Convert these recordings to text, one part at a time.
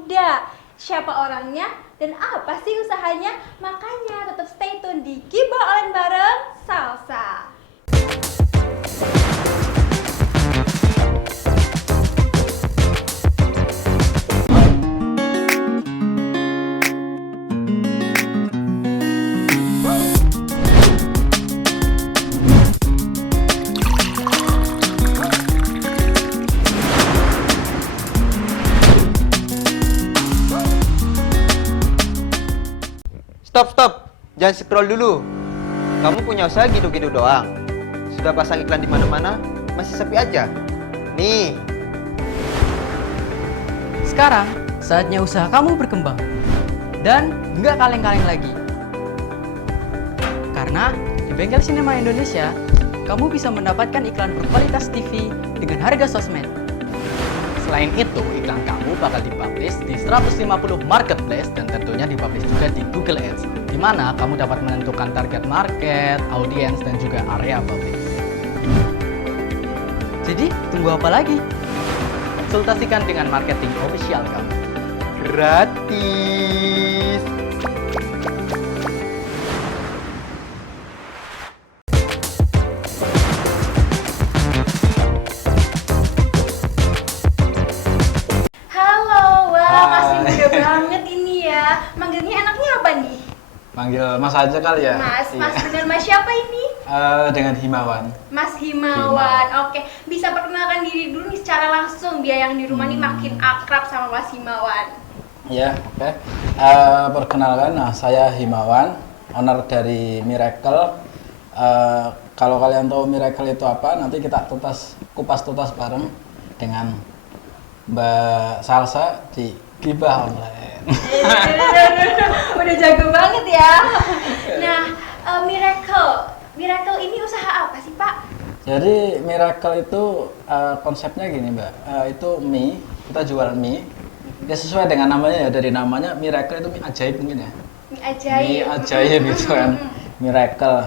muda. Siapa orangnya dan apa sih usahanya? Makanya tetap stay tune di Gibah Online bareng Salsa. Stop. Jangan scroll dulu. Kamu punya usaha gitu-gitu doang. Sudah pasang iklan di mana-mana, masih sepi aja. Nih. Sekarang saatnya usaha kamu berkembang. Dan nggak kaleng-kaleng lagi. Karena di Bengkel Sinema Indonesia, kamu bisa mendapatkan iklan berkualitas TV dengan harga sosmed. Selain itu, iklan kamu bakal dipublish di 150 marketplace dan tentunya dipublish juga di Google Ads, di mana kamu dapat menentukan target market, audiens, dan juga area publish. Jadi, tunggu apa lagi? Konsultasikan dengan marketing official kamu. Gratis. Halo, wah masih muda banget ini ya. Manggilnya enaknya apa nih? Panggil Mas aja kali ya? Mas Iya. dengan Mas siapa ini? Dengan Himawan. Mas Himawan. Oke, bisa perkenalkan diri dulu nih secara langsung biar yang di rumah nih makin akrab sama Mas Himawan. Ya, oke. Perkenalkan, saya Himawan, owner dari Miracle. Kalau kalian tahu Miracle itu apa, nanti kita kupas tuntas bareng dengan Mbak Salsa di Gibah Online. Udah jago banget ya. Nah, Miracle ini usaha apa sih, Pak? Jadi Miracle itu konsepnya gini, Mbak. Itu mie, kita jual mie. Ya sesuai dengan namanya ya, dari namanya Miracle itu mie ajaib mungkin ya. Mie ajaib. Mie ajaib gitu kan. Miracle.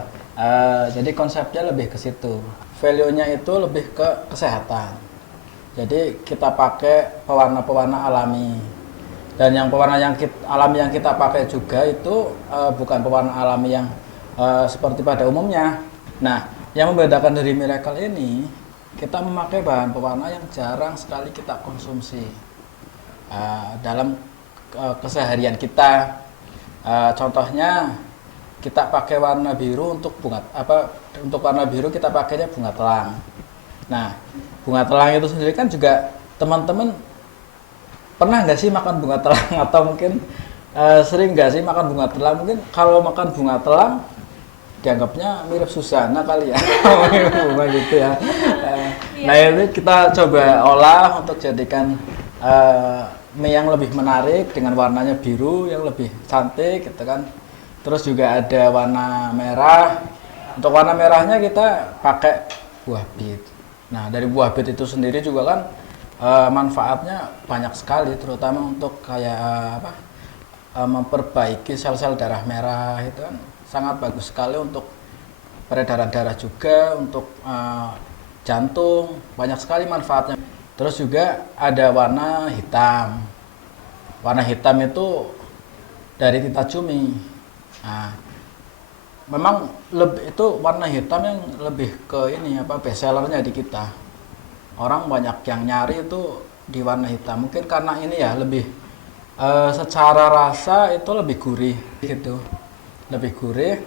Jadi konsepnya lebih ke situ. Value-nya itu lebih ke kesehatan. Jadi kita pakai pewarna-pewarna alami. Dan yang pewarna alami yang kita pakai juga itu bukan pewarna alami yang seperti pada umumnya. Nah, yang membedakan dari Miracle ini, kita memakai bahan pewarna yang jarang sekali kita konsumsi dalam keseharian kita. Contohnya, kita pakai warna biru untuk untuk warna biru kita pakainya bunga telang. Nah, bunga telang itu sendiri kan juga teman-teman pernah nggak sih makan bunga telang atau mungkin sering nggak sih makan bunga telang? Mungkin kalau makan bunga telang dianggapnya mirip Susana kali ya, bunga gitu ya. Nah ini kita coba olah untuk jadikan mie yang lebih menarik dengan warnanya biru yang lebih cantik gitu kan. Terus juga ada warna merah. Untuk warna merahnya kita pakai buah bit. Nah dari buah bit itu sendiri juga kan manfaatnya banyak sekali, terutama untuk kayak memperbaiki sel-sel darah merah itu kan sangat bagus sekali untuk peredaran darah juga, untuk jantung, banyak sekali manfaatnya. Terus juga ada warna hitam. Warna hitam itu dari tinta cumi. Nah, memang itu warna hitam yang lebih ke best sellernya di kita. Orang banyak yang nyari itu di warna hitam. Mungkin karena ini ya lebih secara rasa itu lebih gurih gitu. Lebih gurih.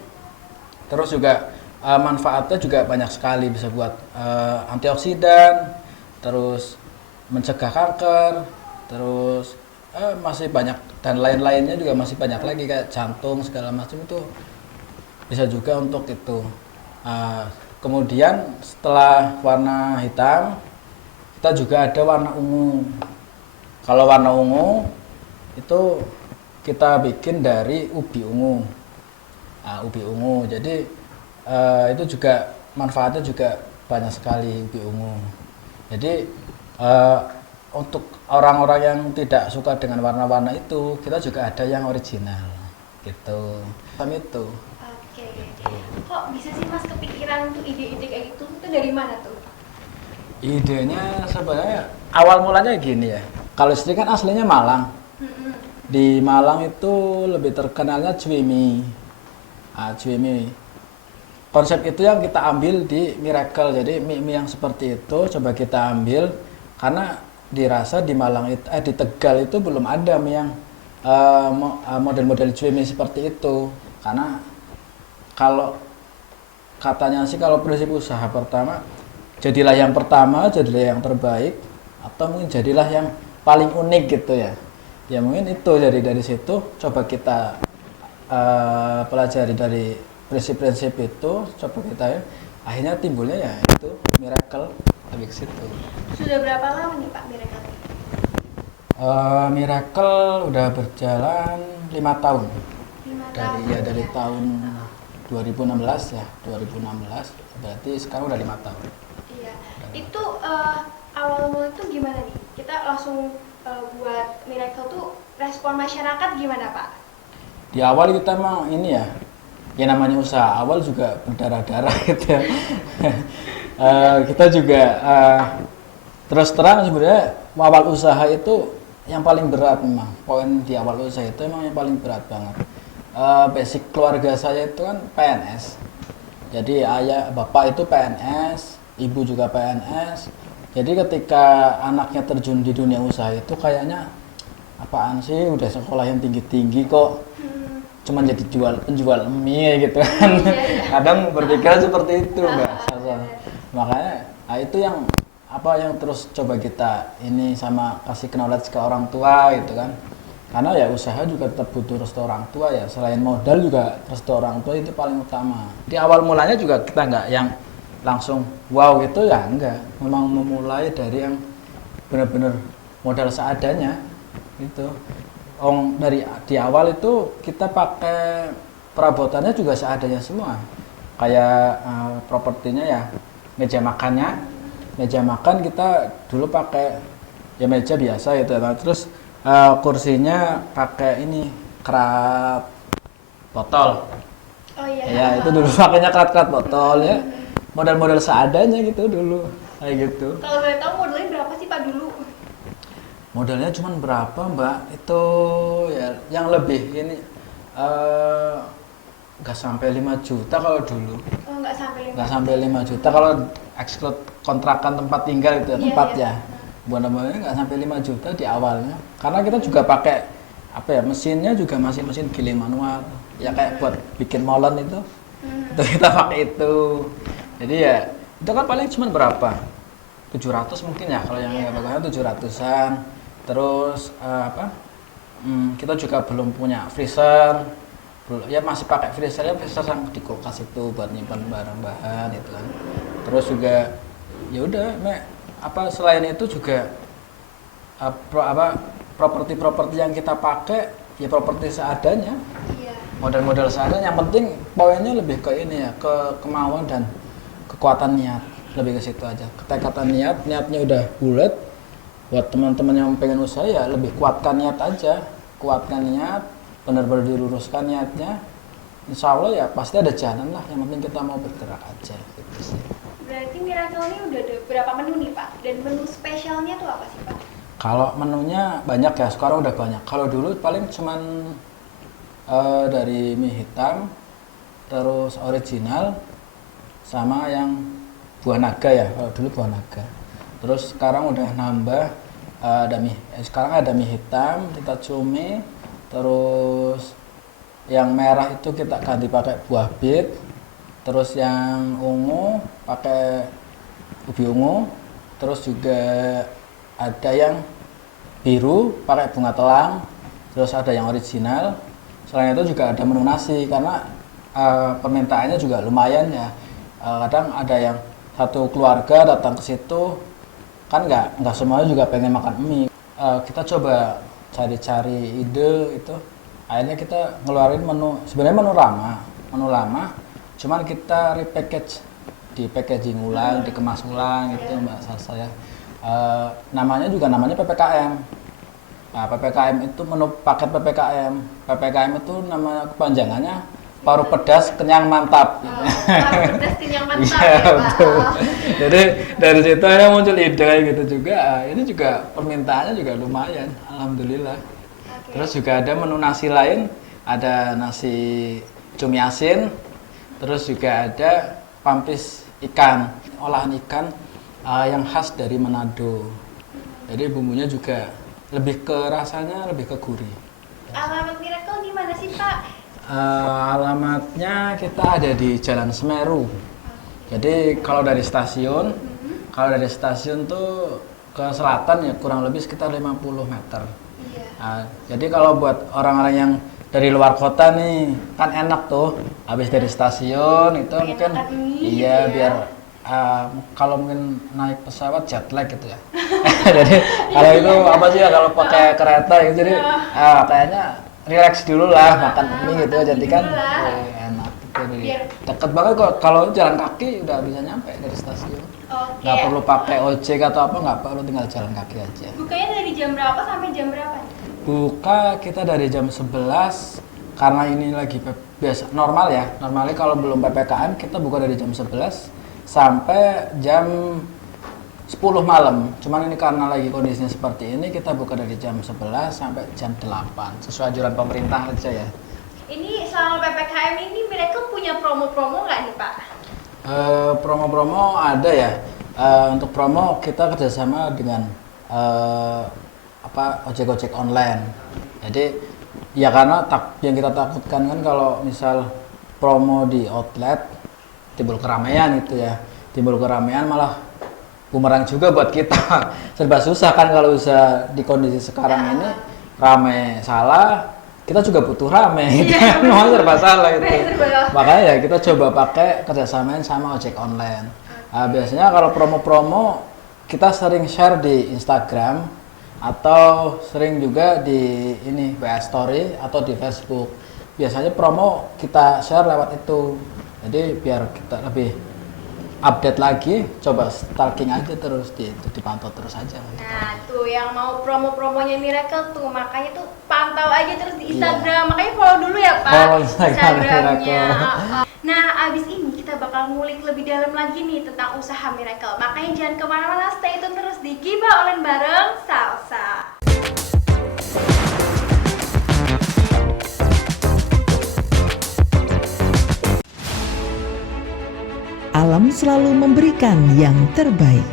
Terus juga manfaatnya juga banyak sekali, bisa buat antioksidan, terus mencegah kanker, terus masih banyak dan lain-lainnya juga masih banyak lagi kayak jantung segala macam itu bisa juga untuk itu. Kemudian setelah warna hitam kita juga ada warna ungu. Kalau warna ungu itu kita bikin dari ubi ungu. Ubi ungu. Jadi itu juga manfaatnya juga banyak sekali ubi ungu. Jadi untuk orang-orang yang tidak suka dengan warna-warna itu, kita juga ada yang original gitu. Sama itu. Oke. Kok bisa sih Mas kepikiran tuh ide-ide kayak gitu? Itu dari mana tuh? Idenya sebenarnya awal mulanya gini ya. Kalau istri kan aslinya Malang. Mm-mm. Di Malang itu lebih terkenalnya cuimi. Cuimi. Konsep itu yang kita ambil di Miracle. Jadi mie yang seperti itu coba kita ambil karena dirasa di Malang itu di Tegal itu belum ada mie yang model-model cuimi seperti itu. Karena kalau katanya sih kalau prinsip usaha pertama jadilah yang pertama, jadilah yang terbaik, atau mungkin jadilah yang paling unik gitu ya. Ya mungkin itu dari situ coba kita pelajari dari prinsip-prinsip itu, coba kita akhirnya timbulnya ya itu Miracle lebih ke situ. Sudah berapa lama nih Pak Miracle? Miracle udah berjalan 5 tahun. 5 Dari tahun. dari tahun 2016 ya, 2016 berarti sekarang udah 5 tahun. Iya. Itu awal mula itu gimana nih? Kita langsung buat Miracle tuh respon masyarakat gimana Pak? Di awal kita emang ini ya namanya usaha awal juga berdarah-darah gitu ya. Kita juga terus terang sebenarnya awal usaha itu yang paling berat memang. Poin di awal usaha itu emang yang paling berat banget. Basic keluarga saya itu kan PNS. Jadi ayah bapak itu PNS, ibu juga PNS. Jadi ketika anaknya terjun di dunia usaha itu kayaknya apaan sih udah sekolah yang tinggi-tinggi kok cuman jadi penjual mie gitu kan. Kadang berpikiran seperti itu Mbak Sasa. Makanya itu yang terus coba kita ini sama kasih knowledge ke orang tua gitu kan. Karena ya usaha juga tetap butuh restu orang tua ya. Selain modal juga restu orang tua itu paling utama. Di awal mulanya juga kita nggak yang langsung wow gitu ya enggak. Memang memulai dari yang benar-benar modal seadanya gitu. Dari di awal itu kita pakai perabotannya juga seadanya semua. Kayak propertinya ya meja makannya. Meja makan kita dulu pakai ya meja biasa gitu. Nah, terus kursinya pakai ini kerat botol. Oh iya. Ya itu dulu pakainya kerat botol ya. Model-model seadanya gitu dulu kayak gitu. Kalau boleh tahu modelnya berapa sih Pak dulu? Modalnya cuma berapa Mbak? Itu ya yang lebih ini nggak sampai 5 juta kalau dulu. Oh nggak sampai 5. Nggak sampai 5 juta kalau exclude kontrakan tempat tinggal itu ya, Iya, tempat iya. ya. Benar-benar nggak sampai 5 juta di awalnya. Karena kita juga pakai mesinnya juga masih mesin giling manual. Ya kayak buat bikin molen itu. Itu kita pakai itu. Jadi ya itu kan paling cuma berapa? 700 mungkin ya kalau yang bagusnya 700-an. Terus kita juga belum punya freezer. Ya masih pakai freezer yang di kulkas itu buat nyimpan barang bahan itu kan. Terus juga ya udah selain itu juga properti yang kita pakai ya properti seadanya. Iya. Model-model seadanya, yang penting poinnya lebih ke ini ya, ke kemauan dan kekuatan niat, lebih ke situ aja. Ketekatan niatnya udah bulat. Buat teman-teman yang pengen usaha ya lebih kuatkan niat aja, kuatkan niat, benar-benar diluruskan niatnya. Insya Allah ya pasti ada jalan lah. Yang penting kita mau bergerak aja. Gitu sih. Berarti Miracle ini udah ada berapa menu nih Pak? Dan menu spesialnya tuh apa sih Pak? Kalau menunya banyak ya, sekarang udah banyak. Kalau dulu paling cuman dari mie hitam, terus original, sama yang buah naga ya. Kalau dulu buah naga. Terus sekarang udah nambah sekarang ada mie hitam, kita cumi, terus yang merah itu kita ganti pakai buah bit, terus yang ungu pakai ubi ungu, terus juga ada yang biru pakai bunga telang, terus ada yang original. Selain itu juga ada menu nasi karena permintaannya juga lumayan ya. Kadang ada yang satu keluarga datang ke situ kan nggak semuanya juga pengen makan mie. Kita coba cari-cari ide itu. Akhirnya kita ngeluarin sebenarnya menu lama, cuman kita repackage, di packaging ulang, dikemas ulang gitu Mbak Sasa ya. Namanya PPKM. Nah, PPKM itu menu paket PPKM. PPKM itu nama kepanjangannya paru pedas kenyang mantap. Paru pedas kenyang mantap Iya, ya Pak. betul. Jadi dari situ akhirnya muncul ide gitu juga. Ini juga permintaannya juga lumayan, alhamdulillah. Terus juga ada menu nasi lain, ada nasi cumi asin, terus juga ada pampis ikan, olahan ikan yang khas dari Manado. Jadi bumbunya juga lebih ke rasanya lebih ke gurih. Alamat Miracle di mana sih Pak? Alamatnya kita ada di Jalan Semeru. Jadi kalau dari stasiun tuh ke selatan ya kurang lebih sekitar 50 meter. Iya. Jadi kalau buat orang-orang yang dari luar kota nih kan enak tuh, habis dari stasiun itu mungkin iya biar kalau mungkin naik pesawat jet lag gitu ya. Jadi kalau itu apa sih ya kalau pakai kereta gitu jadi kayaknya relax dulu lah makan mie gitu jadi kan enak gitu. Deket banget kok kalau jalan kaki udah bisa nyampe dari stasiun. Oke. Nggak perlu pakai ojek atau apa, nggak perlu, tinggal jalan kaki aja. Bukanya dari jam berapa sampai jam berapa? Buka kita dari jam 11 karena ini lagi biasa normal ya. Normalnya kalau belum PPKM kita buka dari jam 11 sampai jam 10 malam. Cuman ini karena lagi kondisinya seperti ini kita buka dari jam 11 sampai jam 8 sesuai anjuran pemerintah aja ya. Ini selama PPKM ini Miracle punya promo-promo nggak nih Pak? Promo-promo ada ya. Untuk promo kita kerjasama dengan ojek-ojek online. Jadi ya karena yang kita takutkan kan kalau misal promo di outlet timbul keramaian gitu ya. Timbul keramaian malah bumerang juga buat kita. Serba susah kan kalau bisa di kondisi sekarang ini rame salah, kita juga butuh rame gitu kan. Mau serba salah itu. Makanya ya kita coba pakai kerjasamain sama ojek online. Biasanya kalau promo-promo kita sering share di Instagram atau sering juga di ini WA Story atau di Facebook. Biasanya promo kita share lewat itu. Jadi biar kita lebih update lagi, coba stalking aja terus dipantau terus aja. Nah tuh yang mau promo-promonya Miracle tuh makanya tuh pantau aja terus di Instagram. Makanya follow dulu ya Pak. Follow Instagramnya. Nah abis ini kita bakal ngulik lebih dalam lagi nih tentang usaha Miracle. Makanya jangan kemana-mana, stay tune terus di Giba Online bareng Salsa. Alam selalu memberikan yang terbaik.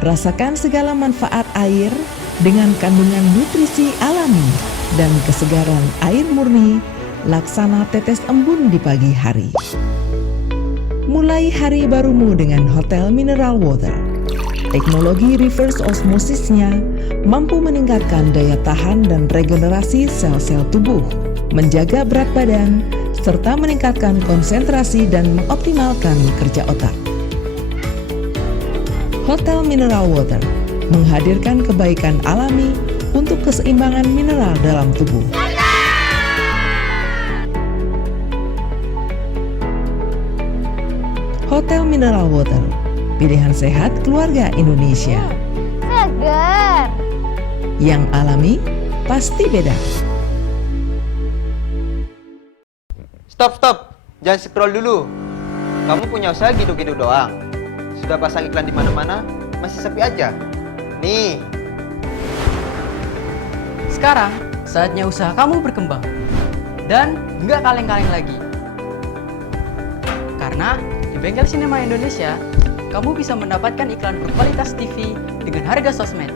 Rasakan segala manfaat air dengan kandungan nutrisi alami dan kesegaran air murni, laksana tetes embun di pagi hari. Mulai hari barumu dengan Hotel Mineral Water. Teknologi reverse osmosisnya mampu meningkatkan daya tahan dan regenerasi sel-sel tubuh, menjaga berat badan, serta meningkatkan konsentrasi dan mengoptimalkan kerja otak. Hotel Mineral Water menghadirkan kebaikan alami untuk keseimbangan mineral dalam tubuh. Hotel Mineral Water, pilihan sehat keluarga Indonesia. Seger. Yang alami, pasti beda. Stop. Jangan scroll dulu. Kamu punya usaha gitu-gitu doang. Sudah pasang iklan di mana-mana, masih sepi aja. Nih. Sekarang, saatnya usaha kamu berkembang. Dan nggak kaleng-kaleng lagi. Karena di Bengkel Sinema Indonesia, kamu bisa mendapatkan iklan berkualitas TV dengan harga sosmed.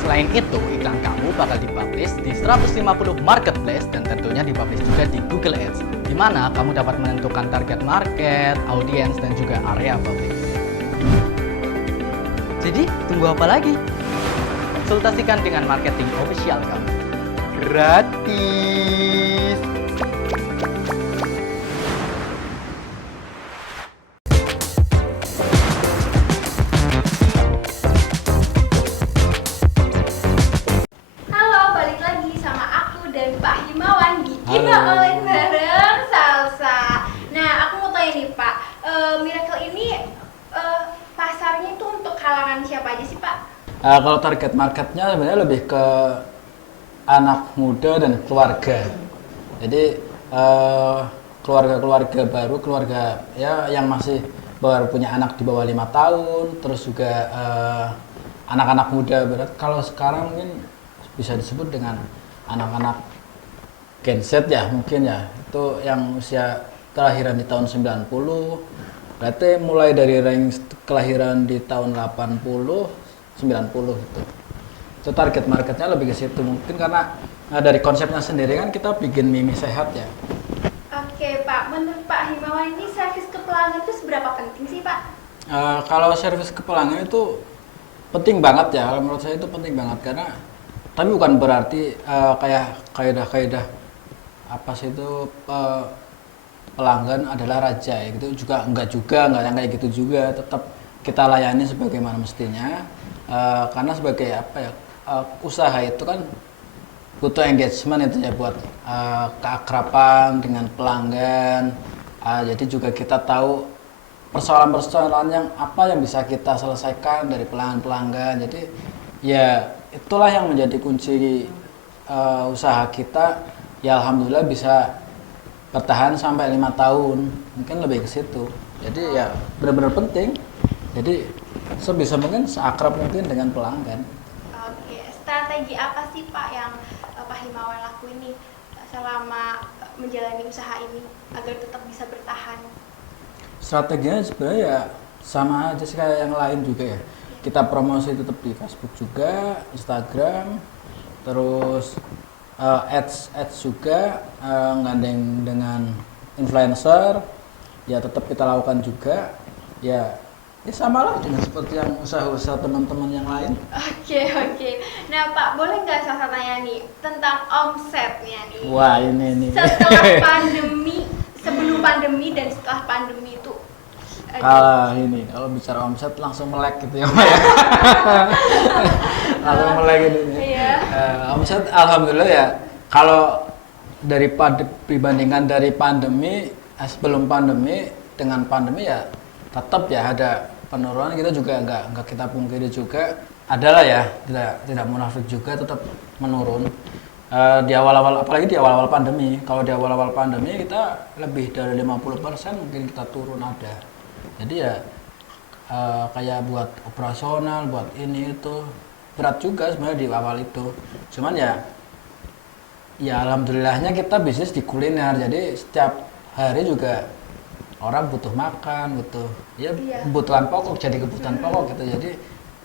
Selain itu, iklan kamu bakal dipublish di 150 marketplace dan tentunya dipublish juga di Google Ads, di mana kamu dapat menentukan target market, audiens, dan juga area publik. Jadi, tunggu apa lagi? Konsultasikan dengan marketing official kamu. Gratis. Halo, balik lagi sama aku dan Pak Himawan di Giba Online bareng Salsa. Nah, aku mau tanya nih Pak, Miracle ini pasarnya itu untuk kalangan siapa aja sih Pak? Kalau target marketnya sebenarnya lebih ke anak muda dan keluarga. Jadi keluarga-keluarga baru, keluarga ya yang masih baru punya anak di bawah 5 tahun, terus juga anak-anak muda berat. Kalau sekarang mungkin bisa disebut dengan anak-anak Gen Z ya mungkin ya, itu yang usia kelahiran di tahun 90, berarti mulai dari range kelahiran di tahun 80, 90 itu. Itu target marketnya lebih ke situ, mungkin karena dari konsepnya sendiri kan kita bikin mimi sehat ya. Oke Pak, menurut Pak Himawan ini servis ke pelanggan itu seberapa penting sih Pak? Kalau servis ke pelanggan itu penting banget ya, kalau menurut saya itu penting banget karena tapi bukan berarti kayak kaidah-kaidah apa sih itu pelanggan adalah raja ya gitu juga enggak yang kayak gitu juga, tetap kita layani sebagaimana mestinya karena sebagai apa ya usaha itu kan butuh engagement itu ya buat keakraban dengan pelanggan, jadi juga kita tahu persoalan-persoalan yang apa yang bisa kita selesaikan dari pelanggan, jadi ya itulah yang menjadi kunci usaha kita ya, alhamdulillah bisa bertahan sampai 5 tahun, mungkin lebih ke situ. Jadi ya benar-benar penting, jadi sebisa mungkin seakrab mungkin dengan pelanggan. Oke, strategi apa sih Pak yang Pak Himawan lakuin nih selama menjalani usaha ini agar tetap bisa bertahan? Strateginya sebenarnya ya sama aja sih kayak yang lain juga ya. Kita promosi tetap di Facebook juga, Instagram, terus ads juga, ngandeng dengan influencer, ya tetap kita lakukan juga. Ya sama lah dengan seperti yang usaha-usaha teman-teman yang lain. Oke. Nah Pak, boleh nggak saya tanya nih tentang omsetnya nih? Wah ini. Setelah pandemi, sebelum pandemi dan setelah pandemi itu. Kalau bicara omset langsung melek gitu ya, Mbak ya. Langsung melek gitu. Iya. Omset alhamdulillah ya. Kalau dibandingkan dari pandemi sebelum pandemi dengan pandemi ya tetap ya ada penurunan, kita juga nggak kita pungkiri juga adalah ya, tidak munafik juga tetap menurun. Di awal-awal, apalagi di awal-awal pandemi. Kalau di awal-awal pandemi kita lebih dari 50% mungkin kita turun ada. Jadi ya kayak buat operasional, buat ini itu berat juga sebenarnya di awal itu. Cuman ya alhamdulillahnya kita bisnis di kuliner, jadi setiap hari juga orang butuh makan, butuh kebutuhan pokok, jadi kebutuhan pokok gitu. Jadi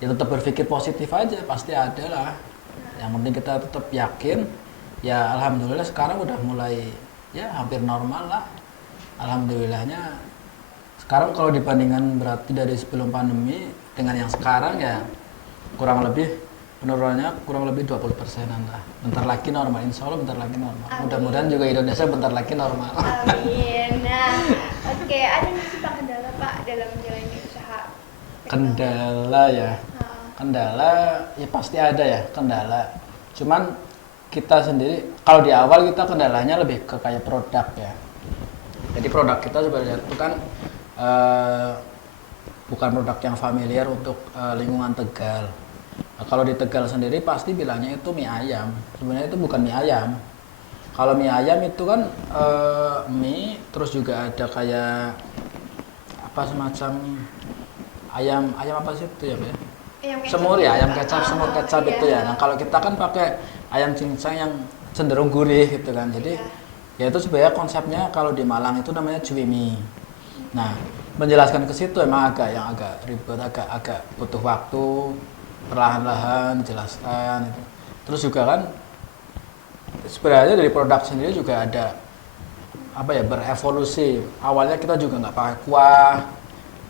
ya tetap berpikir positif aja, pasti ada lah. Yang penting kita tetap yakin. Ya alhamdulillah sekarang udah mulai ya hampir normal lah. Alhamdulillahnya sekarang kalau dibandingkan berarti dari sebelum pandemi dengan yang sekarang ya kurang lebih penurunannya kurang lebih 20%-an lah. Bentar lagi normal, insya Allah bentar lagi normal. Mudah-mudahan juga Indonesia bentar lagi normal. Amin. Nah, oke, ada nggak sih Pak kendala Pak dalam menjalani usaha? Kendala ya, kendala ya pasti ada ya kendala. Cuman kita sendiri kalau di awal kita kendalanya lebih ke kayak produk ya. Jadi produk kita sebenarnya itu kan bukan produk yang familiar untuk lingkungan Tegal. Nah, kalau di Tegal sendiri pasti bilangnya itu mie ayam. Sebenarnya itu bukan mie ayam. Kalau mie ayam itu kan mie, terus juga ada kayak apa semacam ayam apa sih itu ya, semur ya, ayam kecap, semur kecap itu ya. Nah kalau kita kan pakai ayam cincang yang cenderung gurih gitu kan. Jadi ya itu sebenarnya konsepnya kalau di Malang itu namanya cuimi. Nah, menjelaskan ke situ emang agak ribet, agak butuh waktu, perlahan-lahan jelaskan itu. Terus juga kan sebenarnya dari produk sendiri juga ada apa ya, berevolusi. Awalnya kita juga nggak pakai kuah,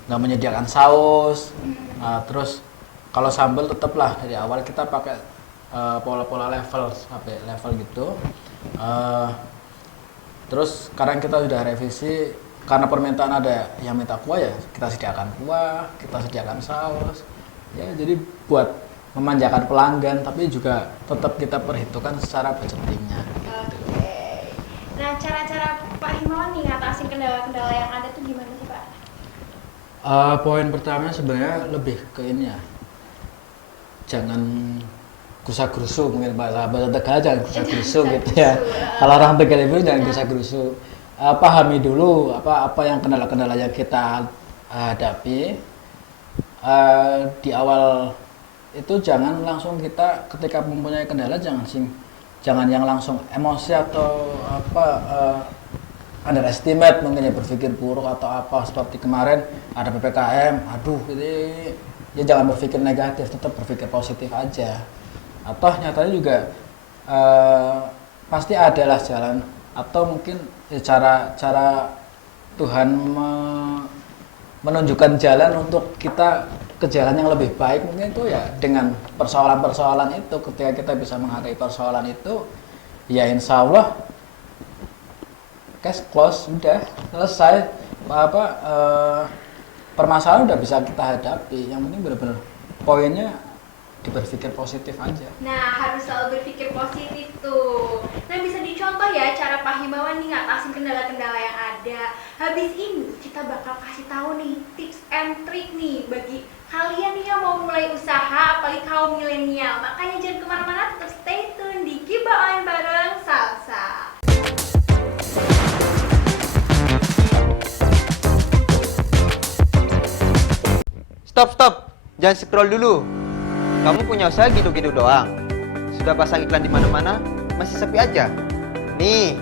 nggak menyediakan saus. Nah, terus kalau sambal tetaplah dari awal kita pakai pola-pola level sampai level gitu. Terus sekarang kita sudah revisi karena permintaan ada yang minta kuah ya kita sediakan kuah, kita sediakan saus. Ya jadi buat memanjakan pelanggan tapi juga tetap kita perhitungkan secara budgetingnya. Oke. Nah cara-cara Pak Himawan nih ngatasin kendala-kendala yang ada tuh gimana sih Pak? Poin pertama sebenarnya lebih ke ini ya, jangan gusa-gerusu, mungkin bahasa Tegal jangan gusa-gerusu gitu ya. Kalau orang Tegal itu jangan gusa-gerusu. Pahami dulu apa yang kendala-kendala yang kita hadapi. Di awal itu jangan langsung kita ketika mempunyai kendala jangan jangan yang langsung emosi atau apa underestimate mungkin ya, berpikir buruk atau apa seperti kemarin ada PPKM, aduh ini ya jangan berpikir negatif, tetap berpikir positif aja. Atau nyatanya juga pasti adalah jalan atau mungkin ya cara Tuhan menunjukkan jalan untuk kita ke jalan yang lebih baik, mungkin itu ya dengan persoalan-persoalan itu. Ketika kita bisa menghadapi persoalan itu, ya insya Allah case close, udah selesai, permasalahan udah bisa kita hadapi. Yang penting benar-benar poinnya berpikir positif aja. Nah, harus selalu berpikir positif tuh. Nah, bisa dicontoh ya cara Pak Himawan nih ngatasin kendala-kendala yang ada. Habis ini kita bakal kasih tahu nih tips and trick nih bagi kalian nih yang mau mulai usaha, apalagi kaum milenial. Makanya jangan kemana-mana, tetap stay tune di Giba On bareng Salsa. Stop. Jangan scroll dulu. Kamu punya usaha gitu-gitu doang. Sudah pasang iklan di mana-mana, masih sepi aja. Nih.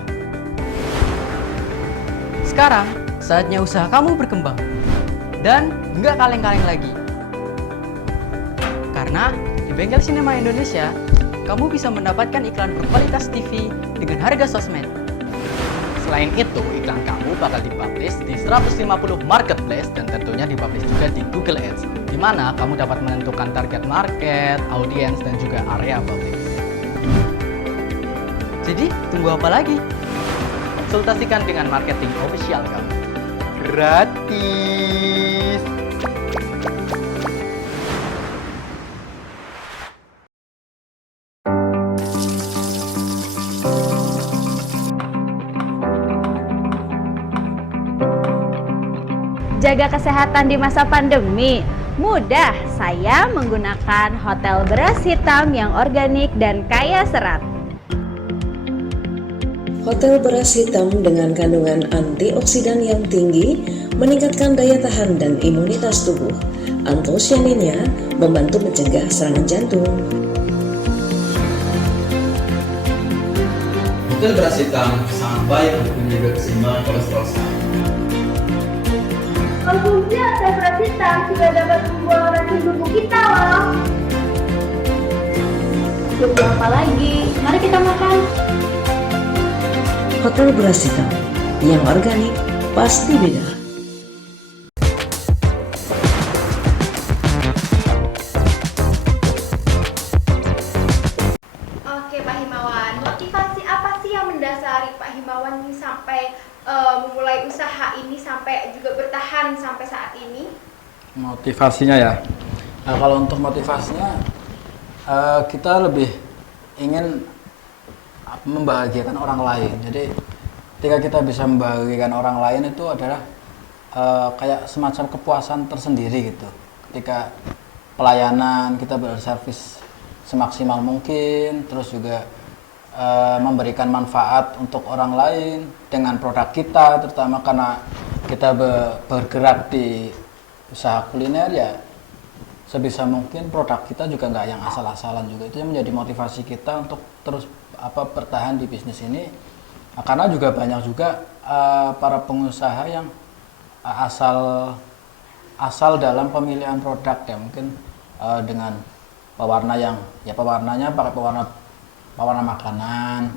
Sekarang saatnya usaha kamu berkembang. Dan nggak kaleng-kaleng lagi. Karena di Bengkel Sinema Indonesia, kamu bisa mendapatkan iklan berkualitas TV dengan harga sosmed. Selain itu, iklan kamu bakal dipublish di 150 marketplace dan tentunya dipublish juga di Google Ads, di mana kamu dapat menentukan target market, audiens, dan juga area publish. Jadi, tunggu apa lagi? Konsultasikan dengan marketing official kamu. Gratis. Jaga kesehatan di masa pandemi. Mudah, saya menggunakan hotel beras hitam yang organik dan kaya serat. Hotel beras hitam dengan kandungan antioksidan yang tinggi meningkatkan daya tahan dan imunitas tubuh. Antosianinnya membantu mencegah serangan jantung. Hotel beras hitam sangat baik untuk menjaga keseimbangan kolesterol saya. Konsumsi hotel beras hitam juga dapat membuang racun tubuh kita loh. Tunggu apa lagi? Mari kita makan. Hotel beras hitam yang organik pasti beda. Oke Pak Himawan, motivasi apa sih yang mendasari Pak Himawan ini sampai memulai usaha ini sampai juga bertahan sampai saat ini? Motivasinya ya, kalau untuk motivasinya kita lebih ingin membahagiakan orang lain. Jadi ketika kita bisa membahagiakan orang lain itu adalah kayak semacam kepuasan tersendiri gitu. Ketika pelayanan kita berservis semaksimal mungkin, terus juga memberikan manfaat untuk orang lain dengan produk kita, terutama karena kita bergerak di usaha kuliner ya, sebisa mungkin produk kita juga nggak yang asal-asalan juga. Itu yang menjadi motivasi kita untuk terus bertahan di bisnis ini. Karena juga banyak juga para pengusaha yang asal dalam pemilihan produk ya, mungkin dengan pewarna yang ya pewarnanya pakai pewarna makanan.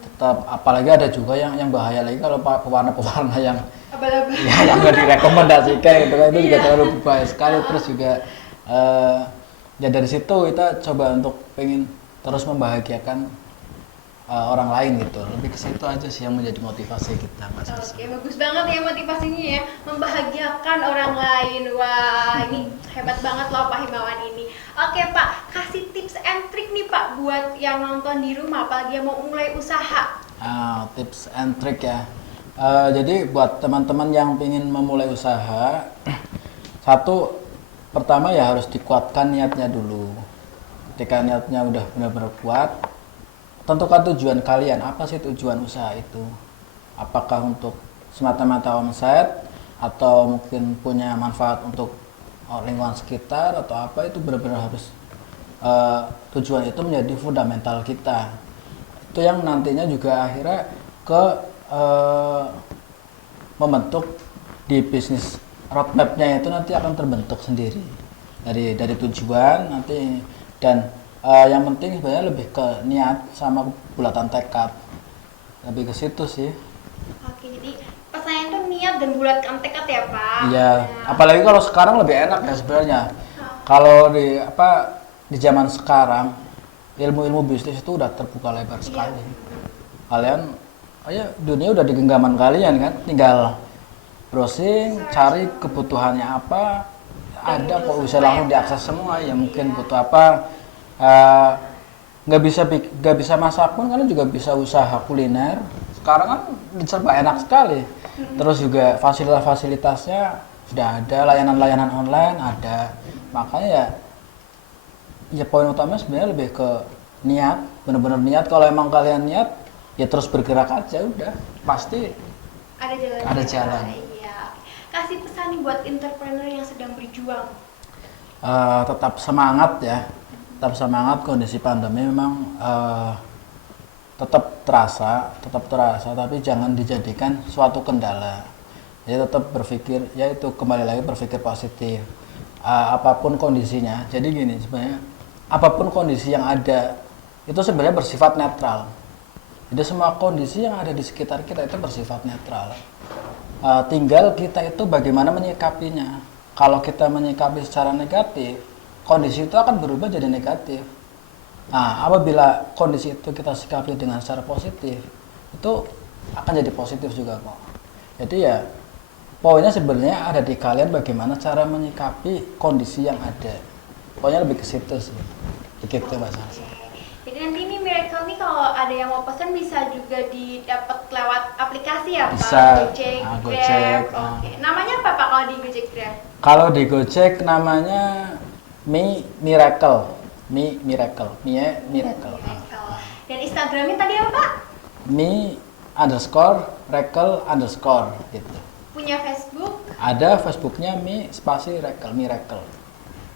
Tetap apalagi ada juga yang bahaya lagi kalau pewarna yang ya, yang nggak direkomendasikan gitu kan, itu juga terlalu berbahaya sekali. Terus juga ya dari situ kita coba untuk pengen terus membahagiakan orang lain gitu. Lebih ke situ aja sih yang menjadi motivasi kita, Mas. Oke, bagus banget ya motivasinya ya, membahagiakan orang lain. Wah, ini hebat banget loh Pak Himawan ini. Oke Pak, kasih tips and trick nih Pak buat yang nonton di rumah, apalagi yang mau mulai usaha. Tips and trick ya. Jadi buat teman-teman yang ingin memulai usaha, satu, pertama ya harus dikuatkan niatnya dulu. Ketika niatnya udah benar-benar kuat, tentukan tujuan kalian. Apa sih tujuan usaha itu? Apakah untuk semata-mata omset, atau mungkin punya manfaat untuk lingkungan sekitar, atau apa? Itu benar-benar harus tujuan itu menjadi fundamental kita. Itu yang nantinya juga akhirnya ke membentuk di bisnis roadmap-nya itu nanti akan terbentuk sendiri dari tujuan nanti. Dan yang penting sebenarnya lebih ke niat sama bulatan tekad, lebih ke situ sih. Oke, jadi pesannya tuh niat dan bulatkan tekad ya Pak. Iya, apalagi kalau sekarang lebih enak ya sebenarnya. Kalau di zaman sekarang ilmu-ilmu bisnis itu udah terbuka lebar sekali. Kalian, dunia udah di genggaman kalian kan, tinggal browsing, cari kebutuhannya apa, ada kok bisa langsung diakses semua. Ya mungkin butuh apa, nggak bisa masak pun kalian juga bisa usaha kuliner. Sekarang kan serba enak sekali. Terus juga fasilitas-fasilitasnya sudah ada, layanan-layanan online ada. Makanya ya poin utama sebenarnya lebih ke niat, benar-benar niat. Kalau emang kalian niat, ya terus bergerak aja udah, pasti ada jalan. jalan. Iya. Kasih pesan nih buat entrepreneur yang sedang berjuang. Tetap semangat ya, tetap semangat. Kondisi pandemi memang tetap terasa, tapi jangan dijadikan suatu kendala. Jadi tetap berpikir, yaitu kembali lagi berpikir positif. Apapun kondisinya, jadi gini sebenarnya, apapun kondisi yang ada itu sebenarnya bersifat netral. Jadi semua kondisi yang ada di sekitar kita itu bersifat netral. Tinggal kita itu bagaimana menyikapinya. Kalau kita menyikapi secara negatif, kondisi itu akan berubah jadi negatif. Nah, apabila kondisi itu kita sikapi dengan secara positif, itu akan jadi positif juga kok. Jadi ya, poinnya sebenarnya ada di kalian bagaimana cara menyikapi kondisi yang ada. Pokoknya lebih ke situ sih. Begitu Mbak Salsa. Jadi nanti nih Miracle nih kalau ada yang mau pesan bisa juga didapat lewat aplikasi ya Pak? Bisa. Gojek, Gojek. Grab. Oke. Namanya apa Pak kalau di Gojek Grab? Kalau di Gojek namanya Miracle. Miracle. Miracle. Dan Instagramnya tadi apa Pak? _Rekel_ gitu. Punya Facebook? Ada Facebooknya Miracle.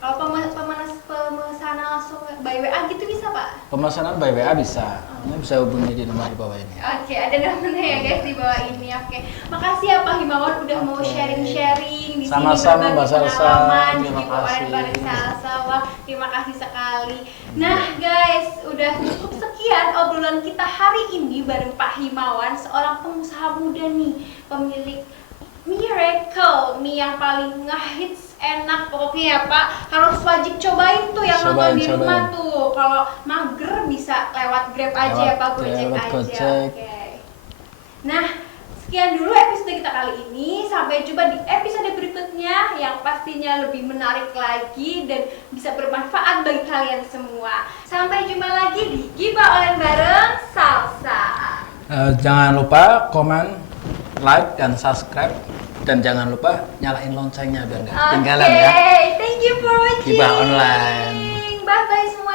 Kalau pemesanan langsung by WA gitu bisa Pak? Pemesanan by WA bisa. Ini bisa hubungi di nomor di bawah ini. Oke, ada nomornya ya guys di bawah ini. Oke, makasih ya Pak Himawan udah mau sharing-sharing di Sama-sama, sini Mbak berbagi Salsa. pengalaman Terima di bawah kasih. bareng Salsa. Wah, terima kasih sekali. Nah guys, udah cukup sekian obrolan kita hari ini bareng Pak Himawan, seorang pengusaha muda nih, pemilik Miracle, mie yang paling ngehits, enak pokoknya ya Pak. Harus wajib cobain tuh yang nonton di rumah tuh. Kalau mager bisa lewat Grab aja ya Pak, Gojek aja. Oke. Nah, sekian dulu episode kita kali ini. Sampai jumpa di episode berikutnya yang pastinya lebih menarik lagi dan bisa bermanfaat bagi kalian semua. Sampai jumpa lagi di Gibah Online bareng Salsa. Jangan lupa komen, like, dan subscribe. Dan jangan lupa nyalain loncengnya biar nggak ketinggalan ya. Oke, thank you for watching. Gibah Online. Bye bye semua.